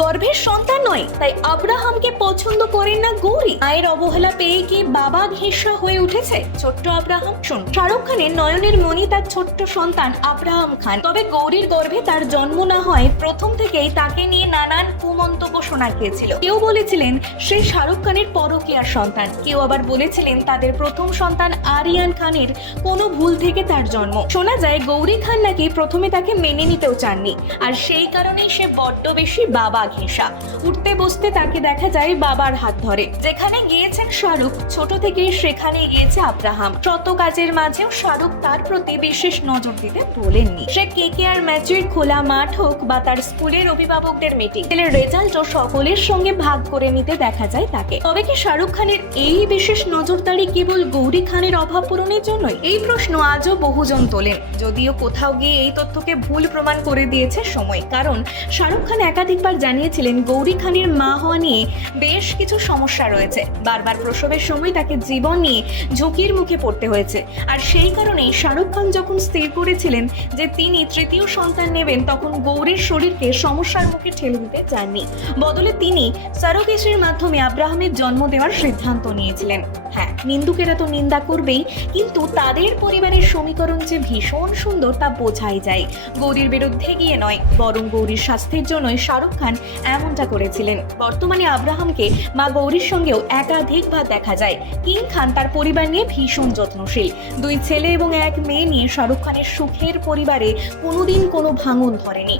গর্ভের সন্তান নয় তাই আব্রাহামকে পছন্দ করেন না গৌরী। মায়ের অবহেলা পেয়ে কি বাবা ঘেঁষা হয়ে উঠেছে ছোট্ট আব্রাহাম? শুন, শাহরুখ খানের নয়নের মণি তার ছোট্ট সন্তান আব্রাহাম খান। তবে গৌরীর গর্ভে তার জন্ম না হয় প্রথম থেকেই তাকে নিয়ে নানান কুমন্তব্য শোনা গিয়েছিল। কেউ বলেছিলেন সে শাহরুখ খানের পরকীয়ার সন্তান, কেউ আবার বলেছিলেন তাদের প্রথম সন্তান আরিয়ান খানের কোনো ভুল থেকে তার জন্ম। শোনা যায় গৌরী খান নাকি প্রথমে তাকে মেনে নিতেও চাননি, আর সেই কারণেই সে বড্ড বেশি বাবা ঘেঁষা। উঠতে বসতে তাকে দেখা যায় বাবার হাত ধরে। যেখানে গিয়েছেন শাহরুখ, ছোট থেকেই সেখানে গিয়েছে আব্রাহাম। শত কাজের মাঝেও শাহরুখ তার প্রতি বিশেষ নজর দিতে বলেননি। সে কেকেআর ম্যাচের খোলা মাঠ হোক বা তার স্কুলের অভিভাবকদের মিটিং, ছেলের রেজাল্টও সকলের সঙ্গে ভাগ করে নিতে দেখা যায় তাকে। তবে কি শাহরুখ খানের এই বিশেষ নজরদারি কেবল গৌরী খানের অভাব পূরণের জন্যই? এই প্রশ্ন আজও বহুজন তোলেন, যদিও কোথাও গিয়ে এই তথ্যকে ভুল প্রমাণ করে দিয়েছে সময়। কারণ শাহরুখ খান একাধিকবার জানিয়েছিলেন গৌরী খানের মা হওয়া নিয়ে বেশ কিছু সমস্যা রয়েছে। বারবার প্রসবের সময় তাকে জীবন নিয়ে ঝুঁকির মুখে পড়তে হয়েছে। আর সেই কারণেই শাহরুখ খান যখন স্থির করেছিলেন যে তিনি তৃতীয় সন্তান নেবেন, তখন গৌরীর শরীরকে সমস্যার মুখে ঠেলে দিতে চাননি। বদলে তিনি সারোগেসির মাধ্যমে আব্রাহামের জন্ম দেওয়ার সিদ্ধান্ত নিয়েছিলেন। হ্যাঁ, নিন্দুকেরা তো নিন্দা করবেই, কিন্তু তাদের পরিবারের সমীকরণ যে ভীষণ সুন্দর তা বোঝাই যায়। গৌরীর বিরুদ্ধে গিয়ে নয়, বরং গৌরীর স্বাস্থ্যের জন্যই শাহরুখ খান এমনটা করেছিলেন। বর্তমানে আব্রাহামকে মা গৌরীর সঙ্গেও একাধিকবার দেখা যায়। কিং খান তার পরিবার নিয়ে ভীষণ যত্নশীল। 2 ছেলে এবং 1 মেয়ে নিয়ে শাহরুখ খানের সুখের পরিবারে কোনোদিন কোনো ভাঙন ধরেনি।